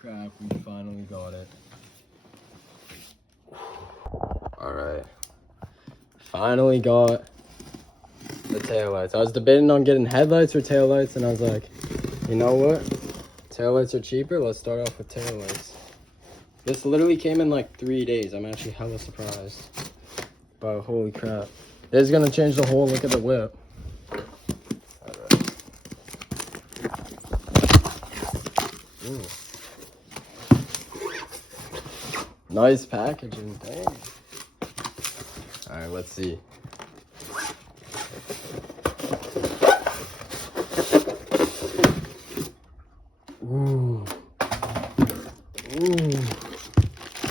crap, we finally got it. Alright. Finally got the taillights. I was debating on getting headlights or taillights, and I was like, you know what? Taillights are cheaper. Let's start off with taillights. This literally came in like 3 days. I'm actually hella surprised. But holy crap. This is gonna change the whole look of the whip. Alright. Ooh. Nice packaging, dang. Alright, let's see. Ooh. Ooh.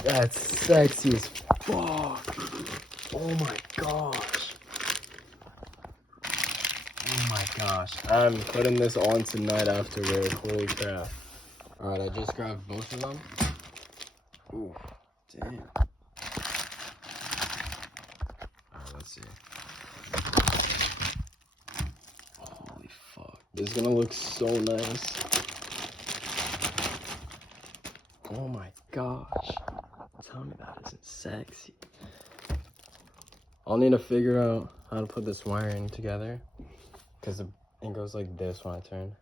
That's sexy as fuck. Oh my gosh. Oh my gosh. I'm putting this on tonight afterward. Holy crap. Alright, I just grabbed both of them. Ooh, damn. Alright, let's see. Holy fuck. This is gonna look so nice. Oh my gosh. Tell me that isn't sexy. I'll need to figure out how to put this wiring together. Because it goes like this when I turn.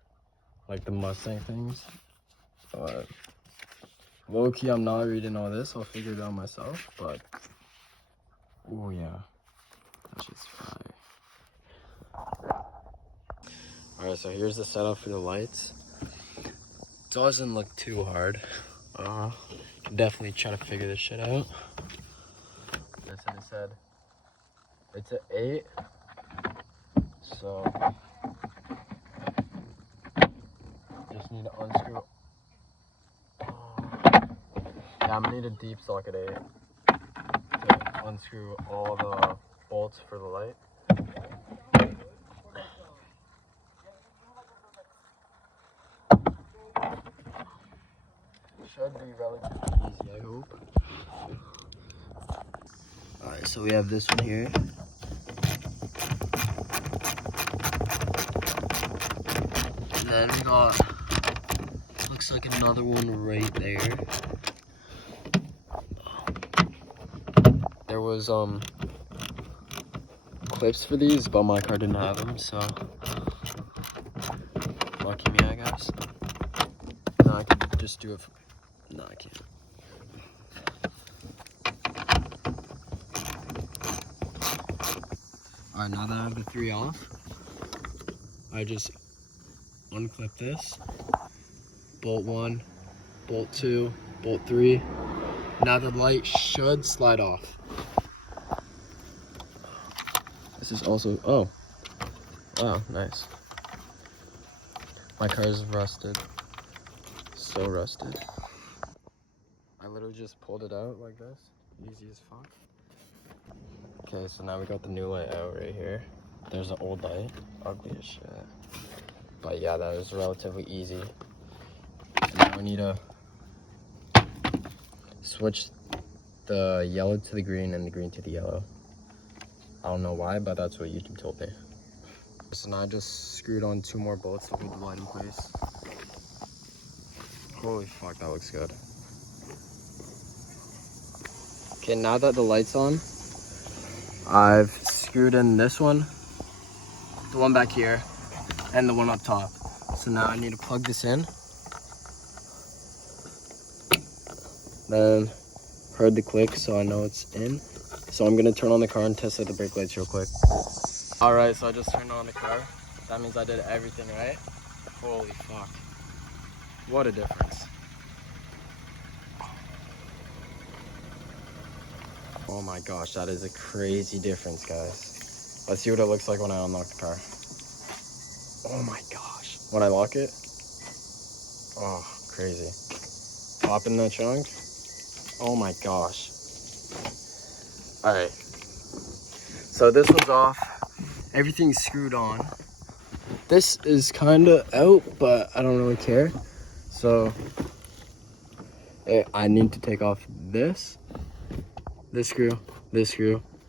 Like the Mustang things. But low key, I'm not reading all this. I'll figure it out myself. But oh yeah. That's just fire. Alright, so here's the setup for the lights. Doesn't look too hard. Definitely try to figure this shit out. That's what I said. It's an 8. So just need to unscrew. Yeah, I'm gonna need a deep socket 8 to unscrew all the bolts for the light. Should be relatively easy, I hope. Alright, so we have this one here. And then we got, looks like another one right there. There was clips for these, but my car didn't have them, so lucky me, I guess. No, I can just do it for, no, I can't. Alright, now that I have the 3 off, I just unclip this. Bolt 1, bolt 2, bolt 3. Now the light should slide off. This is also, oh, wow, nice. My car is rusted, so rusted. I literally just pulled it out like this, easy as fuck. Okay, so now we got the new light out right here. There's an old light, ugly as shit. But yeah, that was relatively easy. Now we need to switch the yellow to the green and the green to the yellow. I don't know why, but that's what YouTube told me. So now I just screwed on 2 more bolts to hold the light in place. Holy fuck, that looks good. Okay, now that the light's on, I've screwed in this one, the one back here, and the one up top. So now I need to plug this in. Then heard the click, so I know it's in. So I'm gonna turn on the car and test out the brake lights real quick. All right, so I just turned on the car. That means I did everything right. Holy fuck. What a difference. Oh my gosh, that is a crazy difference, guys. Let's see what it looks like when I unlock the car. Oh my gosh. When I lock it, oh, crazy. Pop in the trunk. Oh my gosh. All right. So this one's off. Everything's screwed on. This is kind of out, but I don't really care. So I need to take off this screw,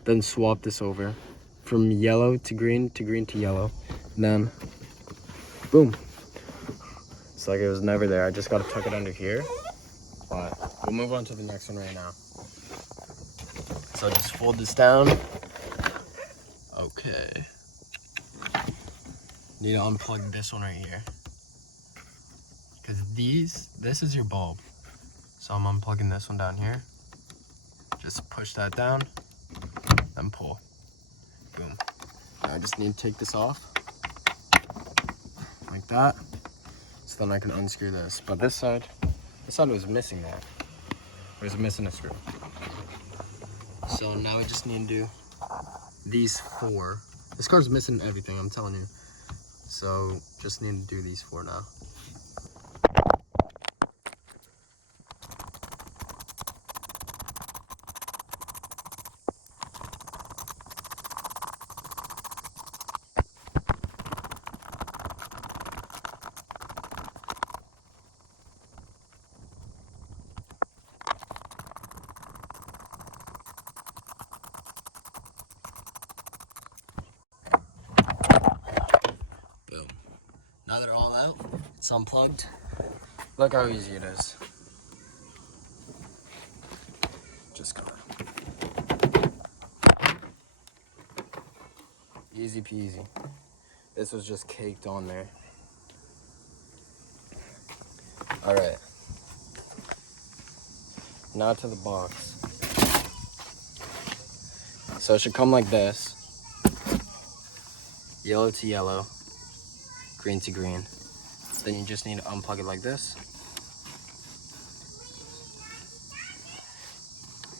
then swap this over from yellow to green to green to yellow. And then boom. It's like it was never there. I just got to tuck it under here But we'll move on to the next one right now. So just fold this down. Okay. Need to unplug this one right here. Because this is your bulb. So I'm unplugging this one down here. Just push that down, then pull. Boom. Now I just need to take this off. Like that. So then I can unscrew this. But this side was missing that. It was missing a screw. So now we just need to do these 4. This car's missing everything, I'm telling you. So just need to do these 4 now. Boom. Now they're all out, it's unplugged. Look how easy it is. Just go. Easy peasy. This was just caked on there. All right. Now to the box. So it should come like this. Yellow to yellow, green to green. Then you just need to unplug it like this.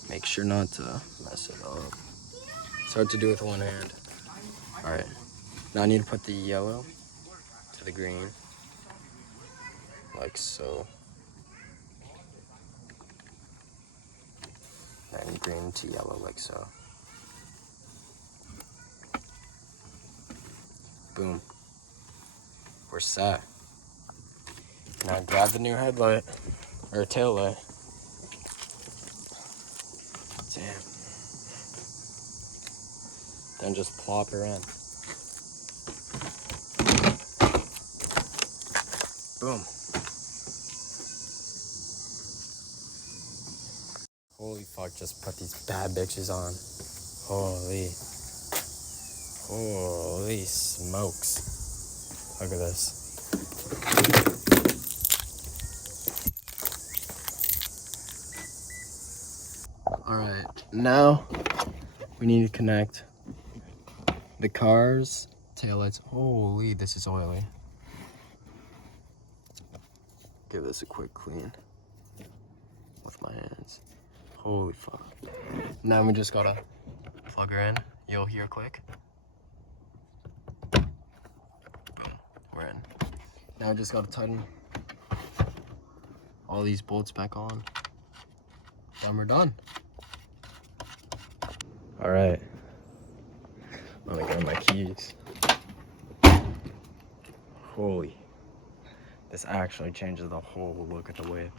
Make sure not to mess it up. It's hard to do with one hand. All right, now I need to put the yellow to the green, like so. And green to yellow, like so. Boom. We're set. Now grab the new headlight, or tail light. Damn. Then just plop her in. Boom. Holy fuck, just put these bad bitches on. Holy smokes. Look at this. Alright, now we need to connect the car's taillights. Holy, this is oily. Give this a quick clean with my hands. Holy fuck. Now we just gotta plug her in. You'll hear a click. Boom, we're in. Now I just gotta tighten all these bolts back on. Then we're done. All right. Let me grab my keys. Holy. This actually changes the whole look of the whip.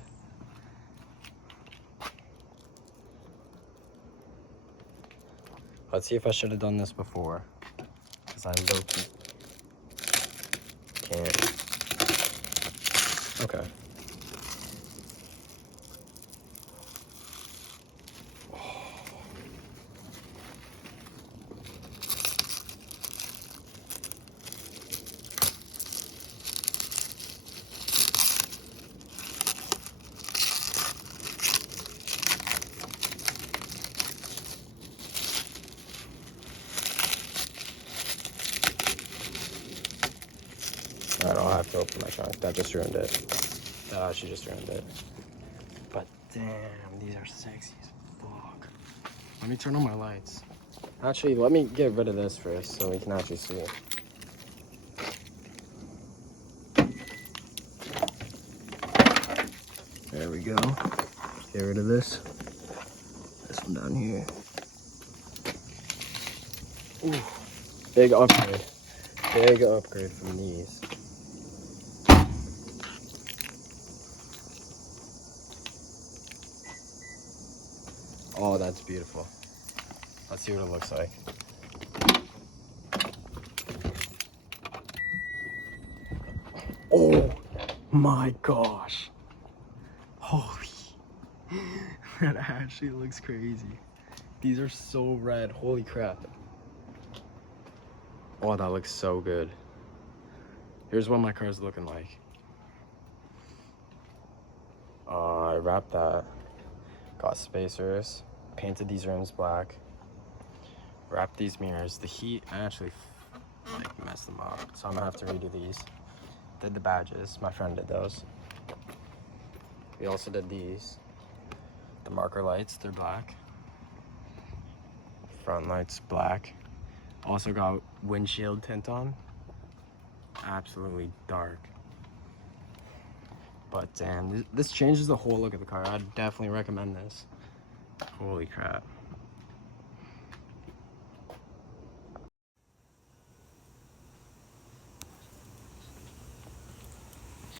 Let's see if I should have done this before. Because I low-key can't. Okay. I don't have to open my trunk. That just ruined it. That actually just ruined it. But damn, these are sexy as fuck. Let me turn on my lights. Actually, let me get rid of this first so we can actually see it. There we go. Get rid of this. This one down here. Ooh, big upgrade. Big upgrade from these. Oh, that's beautiful. Let's see what it looks like. Oh my gosh. Holy. That actually looks crazy. These are so red. Holy crap. Oh, that looks so good. Here's what my car's looking like. I wrapped that. Got spacers. Painted these rims black. Wrapped these mirrors. The heat, I actually like messed them up, so I'm gonna have to redo these. Did the badges. My friend did those. We also did these. The marker lights, they're black. Front lights black. Also got windshield tint on. Absolutely dark. But damn, this changes the whole look of the car. I'd definitely recommend this. Holy crap.